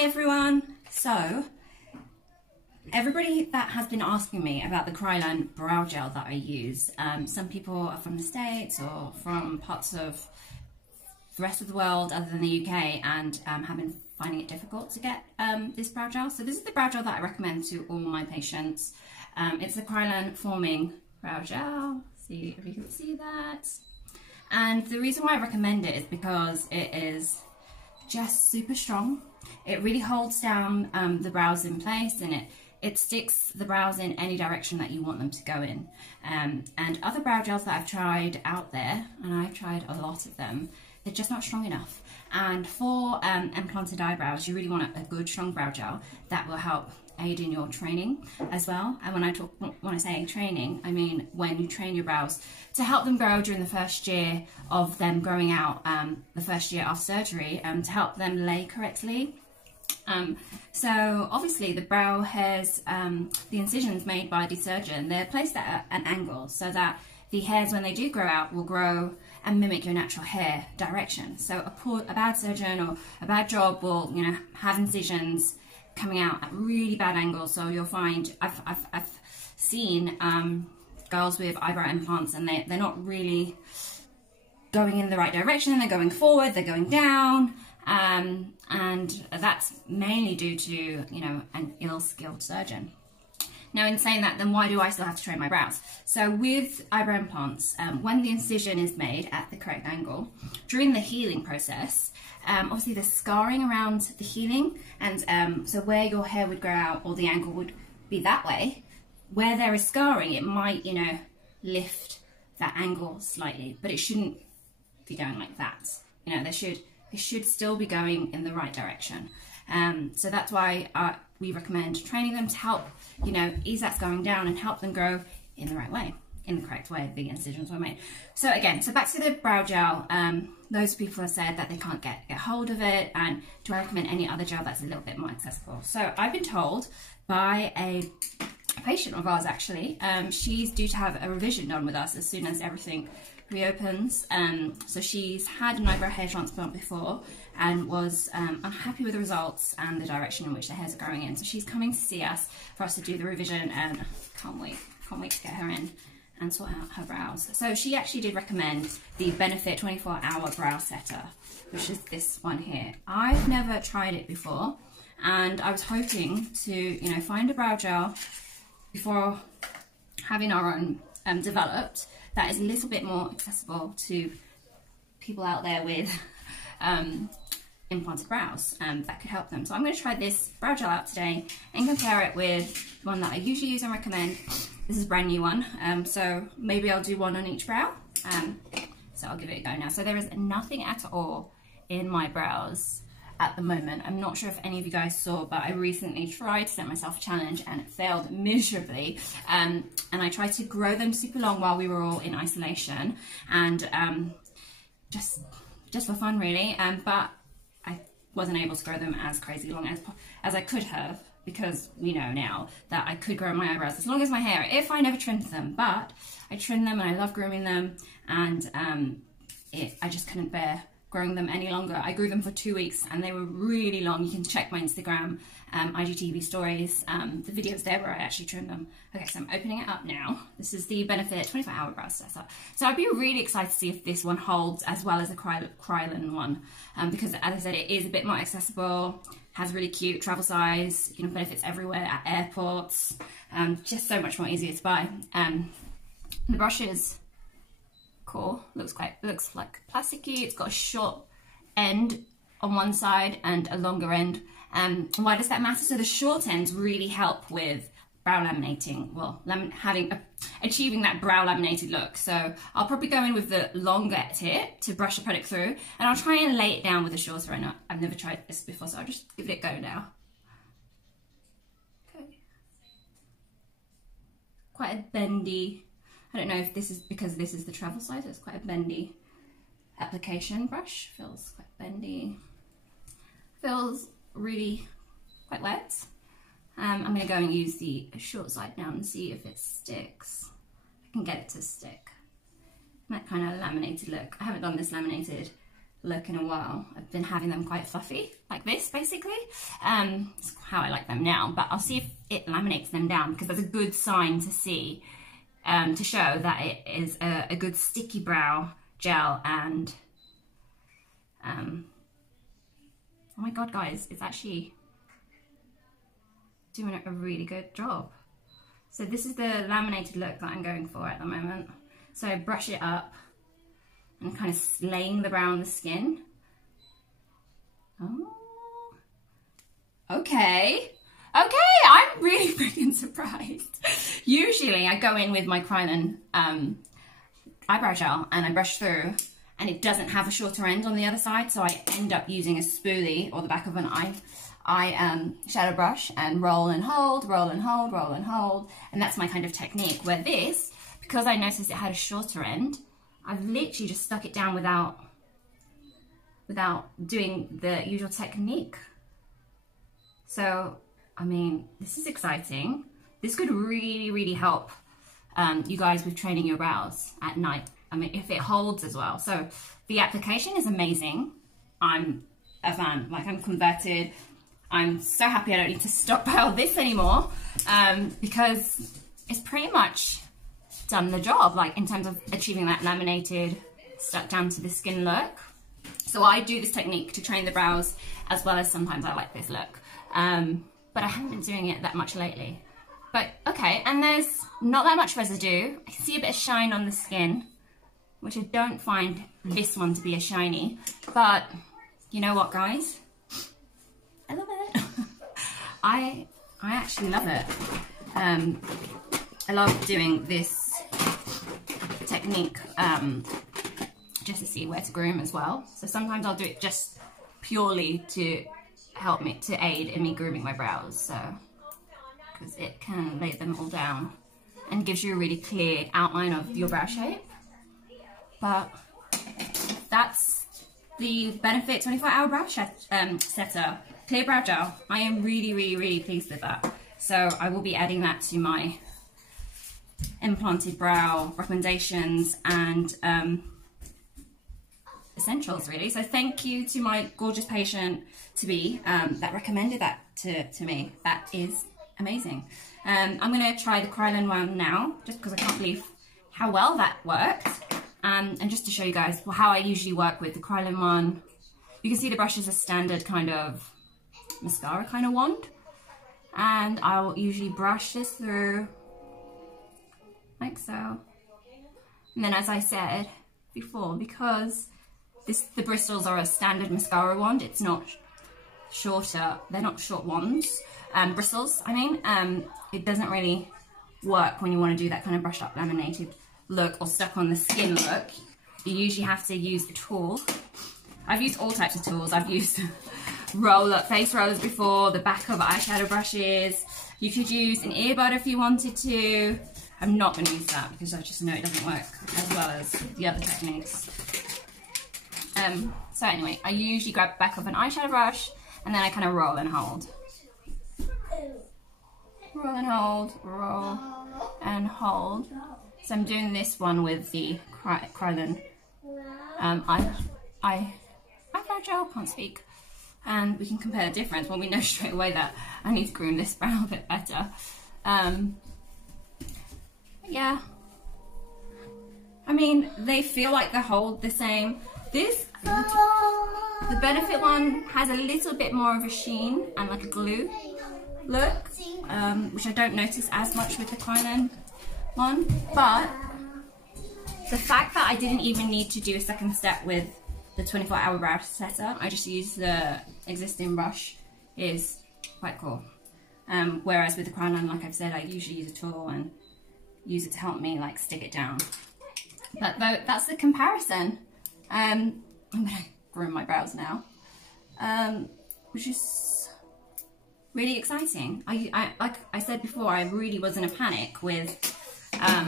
Hi everyone! So, everybody that has been asking me about the Kryolan brow gel that I use, some people are from the States or from parts of the rest of the world other than the UK and have been finding it difficult to get this brow gel. So this is the brow gel that I recommend to all my patients. It's the Kryolan Forming Brow Gel. See if you can see that. And the reason why I recommend it is because it is just super strong. It really holds down the brows in place, and it sticks the brows in any direction that you want them to go in. And other brow gels that I've tried out there, and I've tried a lot of them, they're just not strong enough. And for implanted eyebrows, you really want a good strong brow gel that will help aid in your training as well. And when I say training, I mean when you train your brows to help them grow during the first year of them growing out, the first year after surgery, to help them lay correctly. So obviously the brow hairs, the incisions made by the surgeon, they're placed at an angle so that the hairs, when they do grow out, will grow and mimic your natural hair direction. So a bad surgeon or a bad job will, you know, have incisions coming out at really bad angles. So you'll find, I've seen girls with eyebrow implants, and they're not really going in the right direction. They're going forward, they're going down, and that's mainly due to, you know, an ill-skilled surgeon. Now, in saying that, then why do I still have to train my brows? So with eyebrow implants, when the incision is made at the correct angle, during the healing process, obviously there's scarring around the healing, and so where your hair would grow out or the angle would be that way, where there is scarring, it might, you know, lift that angle slightly, but it shouldn't be going like that. You know, it should still be going in the right direction. So that's why we recommend training them to help, you know, ease that scarring down and help them grow in the right way, in the correct way the incisions were made. So again, so back to the brow gel, those people have said that they can't get hold of it, and do I recommend any other gel that's a little bit more accessible? So I've been told by a patient of ours, actually, she's due to have a revision done with us as soon as everything reopens. So she's had an eyebrow hair transplant before and was unhappy with the results and the direction in which the hairs are growing in. So she's coming to see us for us to do the revision, and can't wait to get her in and sort out her brows. So she actually did recommend the Benefit 24-hour brow setter, which is this one here. I've never tried it before, and I was hoping to, you know, find a brow gel before having our own developed that is a little bit more accessible to people out there with implanted brows, that could help them. So I'm going to try this brow gel out today and compare it with the one that I usually use and recommend. This is a brand new one, so maybe I'll do one on each brow. So I'll give it a go now. So there is nothing at all in my brows at the moment. I'm not sure if any of you guys saw, but I recently tried to set myself a challenge and it failed miserably. And I tried to grow them super long while we were all in isolation, and just for fun really. But I wasn't able to grow them as crazy long as I could have, because we know now that I could grow my eyebrows as long as my hair if I never trimmed them. But I trimmed them and I love grooming them, and I just couldn't bear growing them any longer. I grew them for 2 weeks and they were really long. You can check my Instagram, IGTV stories, the videos there where I actually trimmed them. Okay, so I'm opening it up now. This is the Benefit 24-hour brow setter. So I'd be really excited to see if this one holds as well as the Kryolan one, because as I said, it is a bit more accessible, has really cute travel size, you know, benefits everywhere at airports, just so much more easier to buy. The brush is cool, looks like plasticky. It's got a short end on one side and a longer end. Why does that matter? So the short ends really help with brow laminating, well, achieving that brow laminated look. So I'll probably go in with the longer tip to brush the product through, and I'll try and lay it down with the shorter end. I've never tried this before, so I'll just give it a go now. Okay. Quite a bendy, I don't know if this is because this is the travel size, it's quite a bendy application brush. Feels quite bendy. Feels really quite wet. I'm going to go and use the short side now and see if it sticks. I can get it to stick. That kind of laminated look. I haven't done this laminated look in a while. I've been having them quite fluffy, like this basically. It's how I like them now, but I'll see if it laminates them down, because that's a good sign to see, to show that it is a good sticky brow gel. And oh my god guys, it's actually doing a really good job. So this is the laminated look that I'm going for at the moment. So I brush it up and kind of laying the brow on the skin. Oh, okay, I'm really freaking surprised. Usually I go in with my Kryolan eyebrow gel and I brush through, and it doesn't have a shorter end on the other side, so I end up using a spoolie or the back of an shadow brush and roll and hold, roll and hold, roll and hold, and that's my kind of technique. Where this, because I noticed it had a shorter end, I've literally just stuck it down without doing the usual technique. So, I mean, this is exciting. This could really, really help you guys with training your brows at night. I mean, if it holds as well. So the application is amazing. I'm a fan, like I'm converted. I'm so happy I don't need to stockpile this anymore, because it's pretty much done the job, like in terms of achieving that laminated, stuck down to the skin look. So I do this technique to train the brows, as well as sometimes I like this look. But I haven't been doing it that much lately. But okay, and there's not that much residue. I can see a bit of shine on the skin, which I don't find this one to be as shiny. But you know what, guys? I love it. I actually love it. I love doing this technique just to see where to groom as well. So sometimes I'll do it just purely to help me, to aid in me grooming my brows. So, because it can lay them all down and gives you a really clear outline of your brow shape. But that's the Benefit 24-hour brow setter, clear brow gel. I am really, really, really pleased with that. So I will be adding that to my implanted brow recommendations and essentials, really. So thank you to my gorgeous patient to be that recommended that to me. That is amazing. I'm going to try the Kryolan one now, just because I can't believe how well that worked. And just to show you guys how I usually work with the Kryolan one. You can see the brush is a standard kind of mascara kind of wand. And I'll usually brush this through like so. And then, as I said before, because the bristles are a standard mascara wand, it's not shorter, they're not short wands, bristles, I mean, it doesn't really work when you want to do that kind of brushed up laminated look or stuck on the skin look. You usually have to use a tool. I've used all types of tools. I've used face rollers before, the back of eyeshadow brushes. You could use an earbud if you wanted to. I'm not going to use that because I just know it doesn't work as well as the other techniques. So anyway, I usually grab the back of an eyeshadow brush and then I kind of roll and hold. Roll and hold, roll and hold. So I'm doing this one with the Kryolan eyebrow gel, can't speak. And we can compare the difference. Well, we know straight away that I need to groom this brow a bit better. Yeah. I mean, they feel like they hold the same. The Benefit one has a little bit more of a sheen and like a glue look, which I don't notice as much with the Kryolan one. But the fact that I didn't even need to do a second step with the 24-hour brow setter, I just used the existing brush, is quite cool. Whereas with the Kryolan, like I've said, I usually use a tool and use it to help me like stick it down. But that's the comparison. I'm gonna groom my brows now, which is really exciting. Like I said before, I really was in a panic with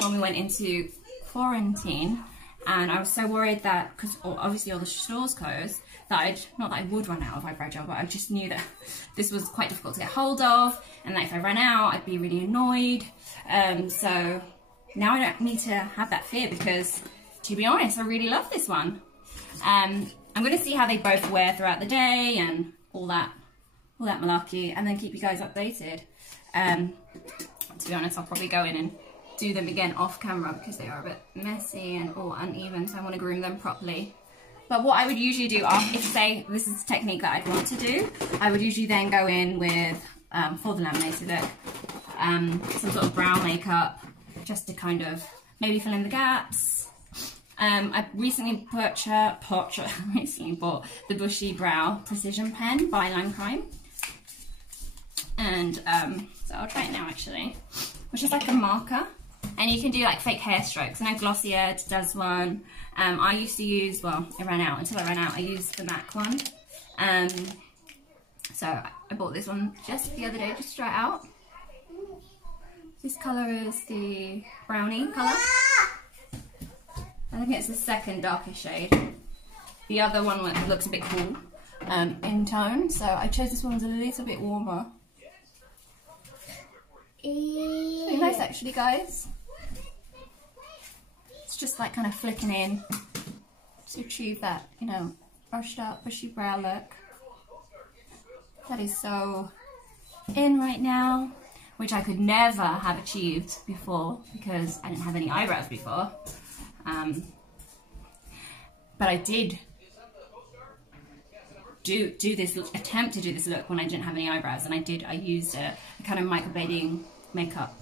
when we went into quarantine, and I was so worried that, because obviously all the stores closed, that not that I would run out of eyebrow gel, but I just knew that this was quite difficult to get hold of, and that if I ran out, I'd be really annoyed. So now I don't need to have that fear, because to be honest, I really love this one. I'm going to see how they both wear throughout the day and all that malarkey, and then keep you guys updated. To be honest, I'll probably go in and do them again off camera because they are a bit messy and all uneven, so I want to groom them properly. But what I would usually do, if say this is a technique that I'd want to do, I would usually then go in with, for the laminated look, some sort of brow makeup, just to kind of maybe fill in the gaps. I recently bought the Bushy Brow Precision Pen by Lime Crime. And so I'll try it now actually, which is like a marker. And you can do like fake hair strokes. I know Glossier does one. I used to use, well, it ran out. Until I ran out, I used the MAC one. So I bought this one just the other day, just to try it out. This colour is the brownie colour. I think it's the second darkest shade. The other one looks a bit cool in tone, so I chose this one that's a little bit warmer. Really nice actually, guys. It's just like kind of flicking in to achieve that, you know, brushed up, bushy brow look. That is so in right now, which I could never have achieved before because I didn't have any eyebrows before. But I did do this, attempt to do this look when I didn't have any eyebrows, and I used a kind of microblading makeup.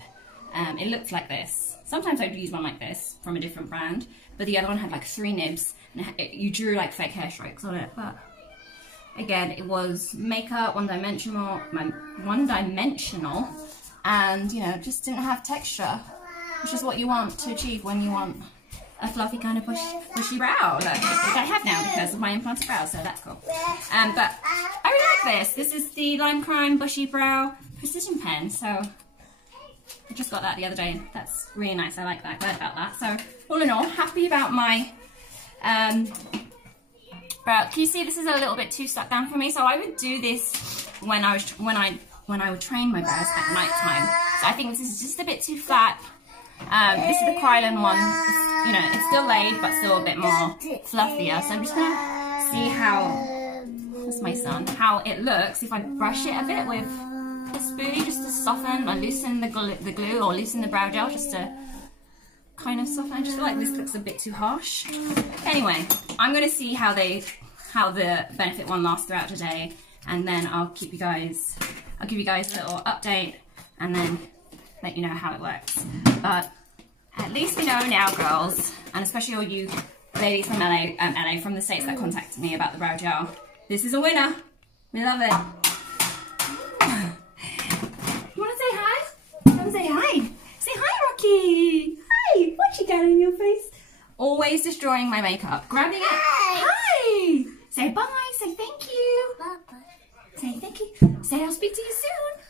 It looked like this. Sometimes I'd use one like this from a different brand, but the other one had like 3 nibs, and you drew like fake hair strokes on it. But again, it was makeup, one-dimensional, and you know, just didn't have texture, which is what you want to achieve when you want a fluffy kind of bushy brow look, which I have now because of my implanted brows, so that's cool. But I really like this. This is the Lime Crime Bushy Brow Precision Pen, so I just got that the other day. That's really nice. I like that. Glad about that. So all in all, happy about my brow. Can you see this is a little bit too stuck down for me? So I would do this when I would train my brows at night time. So I think this is just a bit too flat. This is the Kryolan one. It's, you know, it's still laid, but still a bit more fluffier. So I'm just gonna see how, that's my son, how it looks if I brush it a bit with a spoolie just to soften or loosen the glue or loosen the brow gel just to kind of soften. I just feel like this looks a bit too harsh. Anyway, I'm gonna see how the Benefit one lasts throughout today, and then I'll give you guys a little update and then let you know how it works. But at least we know now, girls, and especially all you ladies from LA, from the States that contacted me about the brow gel, this is a winner. We love it. You want to say hi? Come say hi. Say hi, Rocky. Hi. What you got on your face? Always destroying my makeup. Grabbing it. Hi. Say bye. Say thank you. Bye. Say thank you. Say I'll speak to you soon.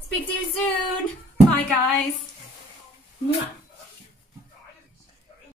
Speak to you soon. Bye, guys. Mwah.